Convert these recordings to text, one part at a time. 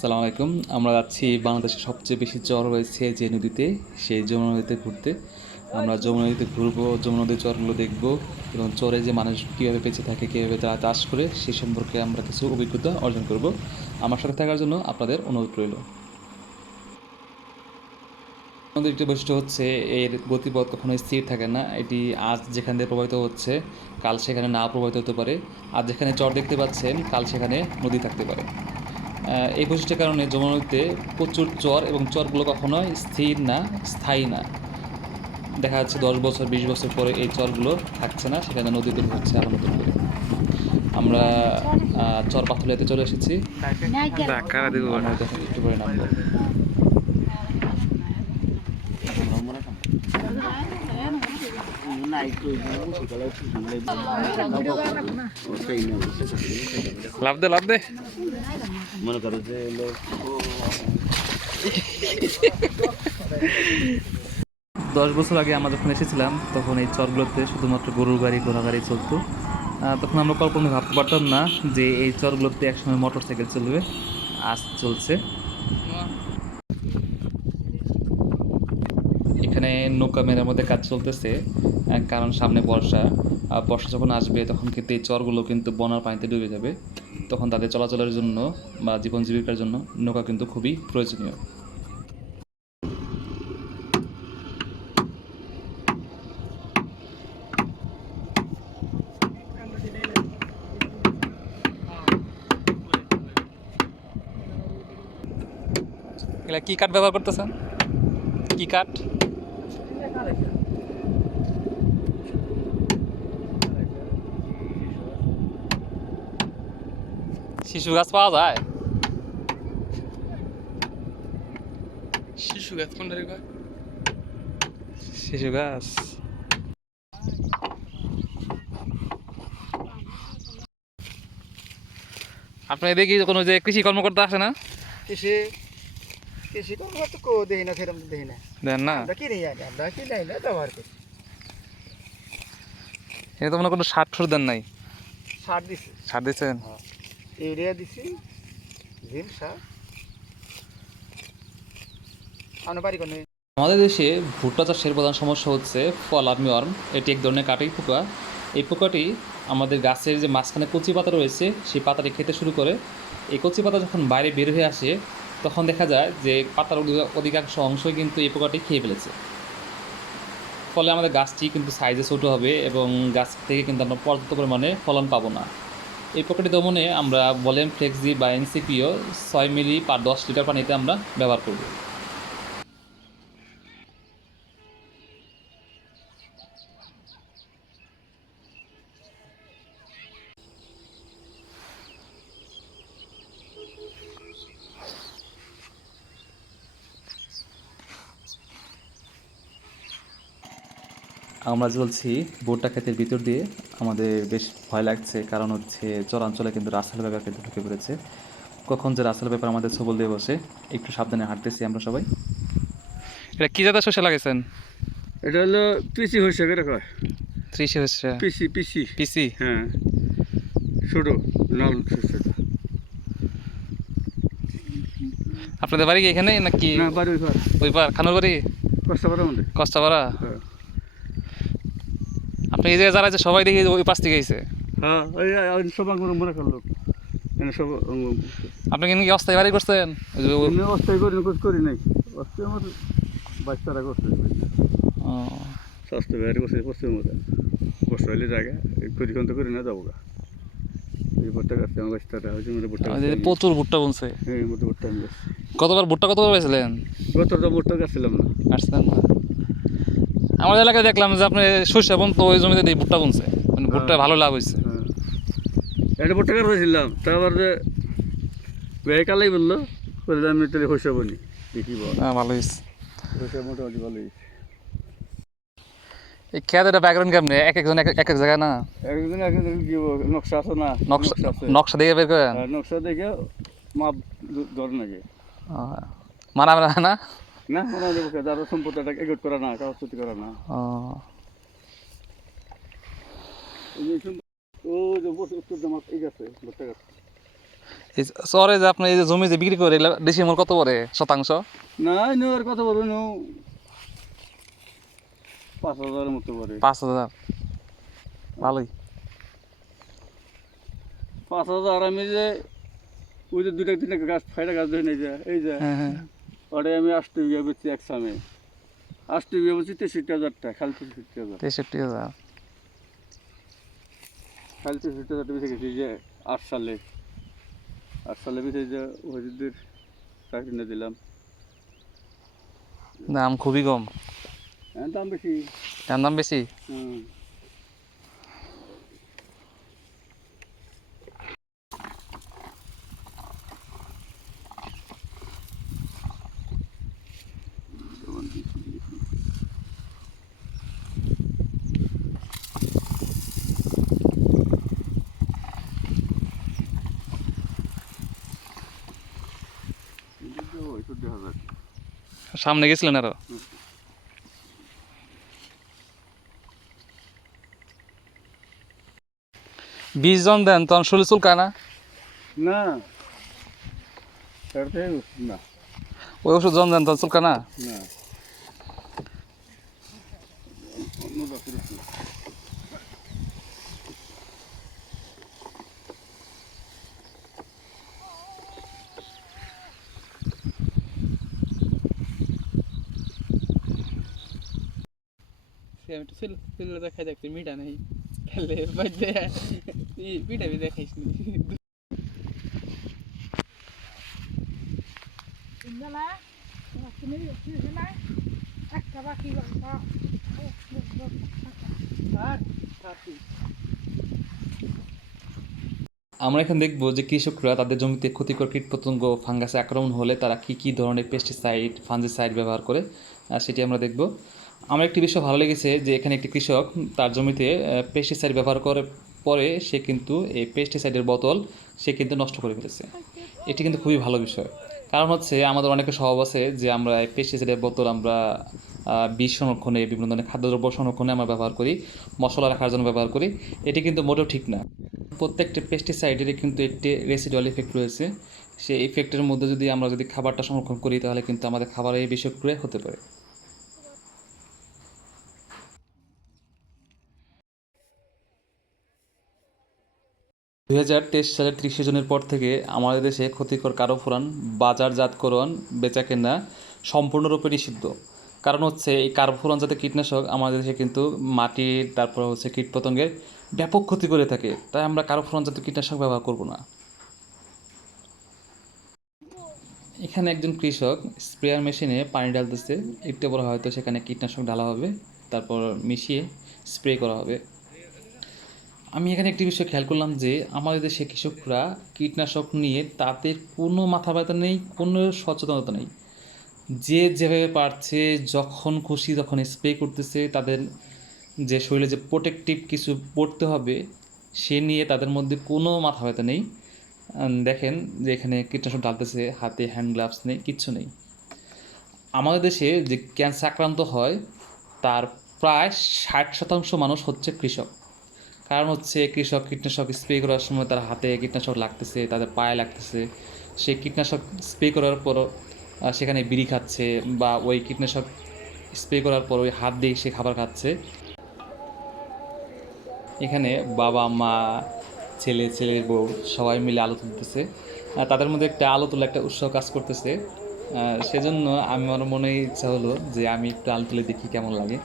আসসালামু আলাইকুম। আমরা যাচ্ছি বাংলাদেশের সবচেয়ে বেশি চর রয়েছে যে নদীতে, সেই যমুনা নদীতে ঘুরতে। আমরা যমুনা নদীতে ঘুরবো, যমুনা নদীর চরগুলো দেখব এবং চরে যে মানুষ কীভাবে বেঁচে থাকে, কীভাবে তারা চাষ করে, সে সম্পর্কে আমরা কিছু অভিজ্ঞতা অর্জন করব। আমার সাথে থাকার জন্য আপনাদের অনুরোধ রইল। আমাদের একটি বৈশিষ্ট্য হচ্ছে, এর গতিপথ কখনো স্থির থাকে না। এটি আজ যেখান দিয়ে প্রবাহিত হচ্ছে, কাল সেখানে না প্রবাহিত হতে পারে। আর যেখানে চর দেখতে পাচ্ছেন, কাল সেখানে নদী থাকতে পারে। এই বৈশিষ্ট্যের কারণে যমুনা নদীতে প্রচুর চর এবং চরগুলো কখনোই স্থির না স্থায়ী না। দেখা যাচ্ছে দশ বছর বিশ বছর পরে এই চরগুলো থাকছে না সেখানে নদী তৈরি হচ্ছে আবার নতুন করে। আমরা চর পাথলিয়াতে চলে এসেছি। একটু করে নামবো। লাভ দে লাভ দে। মনে করো যে দশ বছর আগে আমরা যখন এসেছিলাম, তখন এই চরগুলোতে শুধুমাত্র গরুর গাড়ি ঘোড়া গাড়ি চলতো তখন আমরা কল্পনা ভাবতে পারতাম না যে এই চরগুলোতে একসময় মোটর সাইকেল চলবে। আজ চলছে। এখানে নৌকা মেরামতের কাজ চলতেছে কারণ সামনে বর্ষা। বর্ষা যখন আসবে, তখন কিন্তু এই চরগুলো কিন্তু বন্যার পানিতে ডুবে যাবে। তখন তাদের চলাচলের জন্য বা জীবন জীবিকার জন্য নৌকা কিন্তু খুবই প্রয়োজনীয়। কি কাঠ ব্যবহার করতেছেন? কি কাঠ? শিশু গাছ পাওয়া যায়? শিশু গাছ কোনটা শিশু গাছ। আপনি দেখি কোনো যে কৃষি কর্মকর্তা আসে না? কৃষি কৃষি কর্ম তো কো দেখি না সেরকম দেখি না। দেন না? কিনে আনি আমরা কিনে আনি না? ব্যবহার করি এখানে তো মনে কোনো সার ঠুর দেন নাই। সার দিছে। সার দিচ্ছেন ইউরিয়া দিছি ভিম সার। আমাদের দেশে ভুট্টা চাষের প্রধান সমস্যা হচ্ছে ফল আর্মিওয়ার্ম এটি এক ধরনের কাঠের পোকা। এই পোকাটি আমাদের গাছের যে মাঝখানে কচি পাতা রয়েছে, সেই পাতাটি খেতে শুরু করে। এই কচি পাতা যখন বাইরে বের হয়ে আসে, তখন দেখা যায় যে পাতার অধিকাংশ অংশই কিন্তু এই পোকাটি খেয়ে ফেলেছে। ফলে আমাদের গাছটি কিন্তু সাইজে ছোটো হবে এবং গাছ থেকে কিন্তু আমরা পর্যাপ্ত পরিমাণে ফলন পাবো না। এই পোকাটি দমনে আমরা বলেন ফ্লেক্সি বা এনসিপিও ছয় মিলি পার দশ লিটার পানিতে আমরা ব্যবহার করব। আমরা চলছি ভুট্টা ক্ষেতের ভিতর দিয়ে আমাদের বেশ ভয় লাগছে। কারণ হচ্ছে চরাঞ্চলে কিন্তু রাসেল ব্যাপার কিন্তু ঢুকে পড়েছে। কখন যে রাসেল ব্যাপার আমাদের ছবল দিয়ে বসে একটু সাবধানে হাঁটতেছি আমরা সবাই। এটা কি জাতের শস্য লাগাইছেন? এটা হলো পিসি হয়েছে কেটে কয়? ত্রিশে হচ্ছে পিসি পিসি। পিসি? হ্যাঁ। ছোট লাল শস্যটা আপনাদের বাড়ি কি এখানে নাকি না বাড়ি ওই ঘর ওই পার খানোর বাড়ি কষ্ট পারে আমাদের। কষ্টাপাড়া হ্যাঁ। আপনি এই জায়গায় যারা আছে সবাই দেখি ওই পাশ থেকে গেছে হ্যাঁ ওই ওই সব আমার মনে করল সব আপনি কি নাকি অস্থায়ী বাড়ি করছেন? অস্থায়ী করি করি নাই। অস্থায়ী আমার বাচ্চারা করছে। ও, স্বাস্থ্য বাইরে করছে করছে মতো কষ্ট হলে জায়গা করি তো করি না যাব গা। এই প্রচুর ভুট্টা বুনছে। হ্যাঁ মতো ভুট্টা আমি গাছ। কতবার ভুট্টা কতবার পেয়েছিলেন গতটা ভুট্টা গাছ ছিলাম না। আসছেন না। আমাদের এলাকায় দেখলাম যে আপনি সর্ষে বুন তো ওই জমিতে দিয়ে ভুট্টা বুনছে। মানে ভুট্টা ভালো লাভ হয়েছে। হ্যাঁ। একটা ভুট্টা গাছ হয়েছিলাম তারপর যে বেকালাই বলল বলে আমি তাহলে বলি দেখি হ্যাঁ ভালো হয়েছে। মোটামুটি ভালোই এই খেয়াদের ব্যাকগ্রাউন্ড কেমনে? এক একজন এক এক এক জায়গায় না? একদিন একদিন কি নকশা আছে না? নকশা নকশা দিয়ে বের করেন? নকশা দেখে মাপ দ- ধরে নাকি। মানা না? না হয় যে যারা সম্পত্তিটা এগোট করা না কাগজ করা না। ওই যে আপনি এই যে জমি যে বিক্রি করে কত পরে শতাংশ? না নো আর কত বড় নো পাঁচ হাজারের মতো পরে পাঁচ হাজার? ভালোই। পাঁচ হাজার আমি যে ওই যে দুটা তিনটা গাছ ফাইটা গাছ ধরে এই যে এই যে হ্যাঁ হ্যাঁ। ওটা আমি আষ্ট বিঘা বেচছি এক সামে আষ্ট বিঘা বলছি তেষট্টি হাজার টাকা খালি তেষট্টি হাজার। তেষট্টি হাজার। খালি তেষট্টি হাজার বেঁচে গেছি যে আট সালে। আট সালে বেঁচে যে হরিদের চাকরি না দিলাম। দাম খুবই কম। হ্যাঁ দাম বেশি। দাম বেশি? হুম। সামনে গেছিলেন আরও? বিশ জন দেন তখন শুলে চুলকায় না? না। না। ওই ওষুধ জন দেন তখন চুলকায় না? না। আমি একটু ছিল ছিল দেখাই দেখতে মিটা নেই খেলে বাজে দেখাইস নি আমরা এখানে দেখব যে কৃষকরা তাদের জমিতে ক্ষতিকর কীটপতঙ্গ ফাঙ্গাসে আক্রমণ হলে তারা কি কি ধরনের পেস্টিসাইড ফাঞ্জিসাইড ব্যবহার করে সেটি আমরা দেখব। আমার একটি বিষয় ভালো লেগেছে যে এখানে একটি কৃষক, তার জমিতে পেস্টিসাইড ব্যবহার করে পরে সে কিন্তু এই পেস্টিসাইডের বোতল সে কিন্তু নষ্ট করে ফেলেছে। এটি কিন্তু খুবই ভালো বিষয়। কারণ হচ্ছে আমাদের অনেকের স্বভাব আছে যে আমরা এই পেস্টিসাইডের বোতল আমরা বীজ সংরক্ষণে, বিভিন্ন ধরনের খাদ্যদ্রব্য সংরক্ষণে আমরা ব্যবহার করি, মশলা রাখার জন্য ব্যবহার করি। এটি কিন্তু মোটেও ঠিক না। প্রত্যেকটা পেস্টিসাইডেরই কিন্তু একটি রেসিডুয়াল ইফেক্ট রয়েছে। সেই ইফেক্টের মধ্যে যদি আমরা যদি খাবারটা সংরক্ষণ করি তাহলে কিন্তু আমাদের খাবারে বিষক্রিয়া হতে পারে। দুই হাজার তেইশ সালের ত্রিশে জনের পর থেকে আমাদের দেশে ক্ষতিকর কারও ফুরান বাজারজাতকরণ বেচাকেনা সম্পূর্ণরূপে নিষিদ্ধ। কারণ হচ্ছে এই কার্বোফুরান জাতীয় কীটনাশক আমাদের দেশে কিন্তু মাটির তারপর হচ্ছে কীটপতঙ্গের ব্যাপক ক্ষতি করে থাকে। তাই আমরা কার্বোফুরান জাতীয় কীটনাশক ব্যবহার করব না। এখানে একজন কৃষক স্প্রেয়ার মেশিনে পানি ঢালতেছে। একটু পরে হয়তো সেখানে কীটনাশক ঢালা হবে, তারপর মিশিয়ে স্প্রে করা হবে। আমি এখানে একটি বিষয় খেয়াল করলাম যে আমাদের দেশে কৃষকরা কীটনাশক নিয়ে তাদের কোনো মাথা ব্যথা নেই, কোনো সচেতনতা নেই। যে যেভাবে পারছে, যখন খুশি তখন স্প্রে করতেছে, তাদের যে শরীরে যে প্রোটেকটিভ কিছু পড়তে হবে, সে নিয়ে তাদের মধ্যে কোনো মাথা ব্যথা নেই। দেখেন যে এখানে কীটনাশক ডালতেছে হাতে হ্যান্ড গ্লাভস নেই, কিচ্ছু নেই। আমাদের দেশে যে ক্যান্সার আক্রান্ত হয়, তার প্রায় ষাট শতাংশ মানুষ হচ্ছে কৃষক। কারণ হচ্ছে কৃষক কীটনাশক স্প্রে করার সময় তার হাতে কীটনাশক লাগতেছে, তাদের পায়ে লাগতেছে। সেই কীটনাশক স্প্রে করার পরও সেখানে বিড়ি খাচ্ছে বা ওই কীটনাশক স্প্রে করার পর ওই হাত দিয়ে সে খাবার খাচ্ছে। এখানে বাবা, মা, ছেলে, ছেলের বউ সবাই মিলে আলো তুলতেছে। তাদের মধ্যে একটা আলো তোলা একটা উৎসাহ কাজ করতেছে। সেজন্য আমি আমার মনে ইচ্ছা হলো যে আমি একটু আলো তুলে দেখি কেমন লাগে।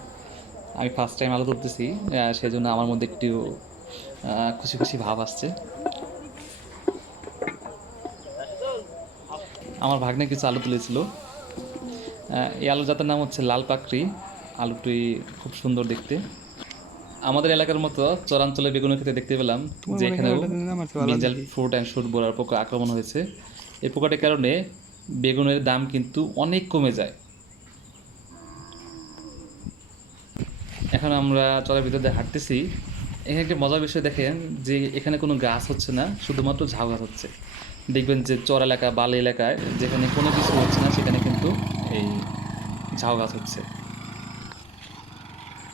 আমি ফার্স্ট টাইম আলো তুলতেছি আহ, সেজন্য আমার মধ্যে একটু খুশি খুশি ভাব আসছে। আমার ভাগ্নে কিছু আলু তুলেছিল। এই আলু জাতের নাম হচ্ছে লাল পাকড়ি আলুটি খুব সুন্দর দেখতে। আমাদের এলাকার মতো চরাঞ্চলে বেগুনের ক্ষেত্রে দেখতে পেলাম যে এখানেও মিজাল ফ্রুট অ্যান্ড শুট বোরার পোকা আক্রমণ হয়েছে। এই পোকাটির কারণে বেগুনের দাম কিন্তু অনেক কমে যায়। এখন আমরা চরের ভিতর দিয়ে হাঁটতেছি। এখানে একটা মজার বিষয় দেখেন যে এখানে কোনো গাছ হচ্ছে না, শুধুমাত্র ঝাউ গাছ হচ্ছে। দেখবেন যে চর এলাকা, বাল এলাকায় যেখানে কোনো কিছু হচ্ছে না, সেখানে কিন্তু এই ঝাউ গাছ হচ্ছে।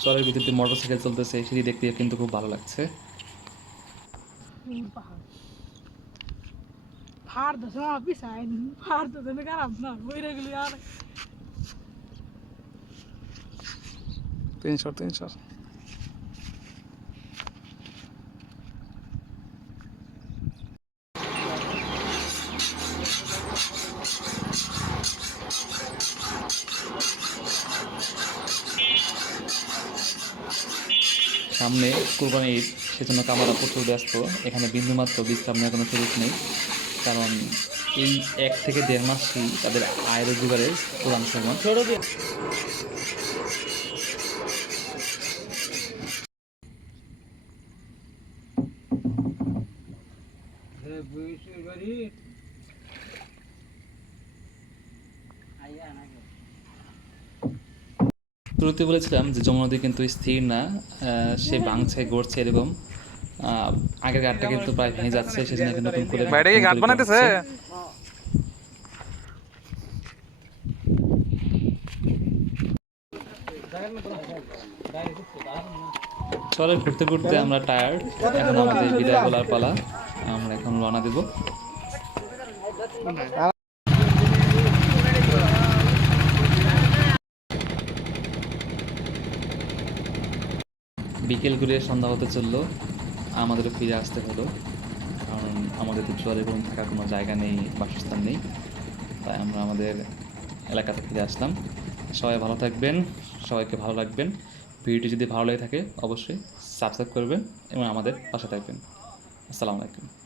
চরের ভিতর দিয়ে মোটর সাইকেল চলতেছে, সেটি দেখতে কিন্তু খুব ভালো লাগছে। ফার আমার পিছাই ফার আমি খারাপ না, বইরে গেলি আর তিনশো তিনশো। সামনে কোরবানি ঈদ সেজন্য কামারা প্রচুর ব্যস্ত, এখানে বিন্দুমাত্র বিশ্রাম নেওয়ার কোনো সুযোগ নেই, কারণ এই এক থেকে দেড় মাসই তাদের আয় রোজগারের প্রধান সময় শুরুতে বলেছিলাম যে যমুনা নদী কিন্তু স্থির না আহ, সে ভাঙছে গড়ছে এরকম। আহ, আগের ঘাটটা কিন্তু প্রায় ভেঙে যাচ্ছে সেজন্য কিন্তু নতুন করে বাইরে বানাইতেছে? চলে ঘুরতে ঘুরতে আমরা টায়ার্ড এখন আমাদের বিদায় বলার পালা আমরা এখন রওনা দেব। বিকেল ঘুরে সন্ধ্যা হতে চলল, আমাদেরও ফিরে আসতে হলো। কারণ আমাদের তো জোয়ারে কোনো থাকার কোনো জায়গা নেই, বাসস্থান নেই। তাই আমরা আমাদের এলাকাতে ফিরে আসলাম। সবাই ভালো থাকবেন, সবাইকে ভালো রাখবেন। ভিডিওটি যদি ভালো লাগে থাকে, অবশ্যই সাবস্ক্রাইব করবেন এবং আমাদের পাশে থাকবেন। আসসালামু আলাইকুম।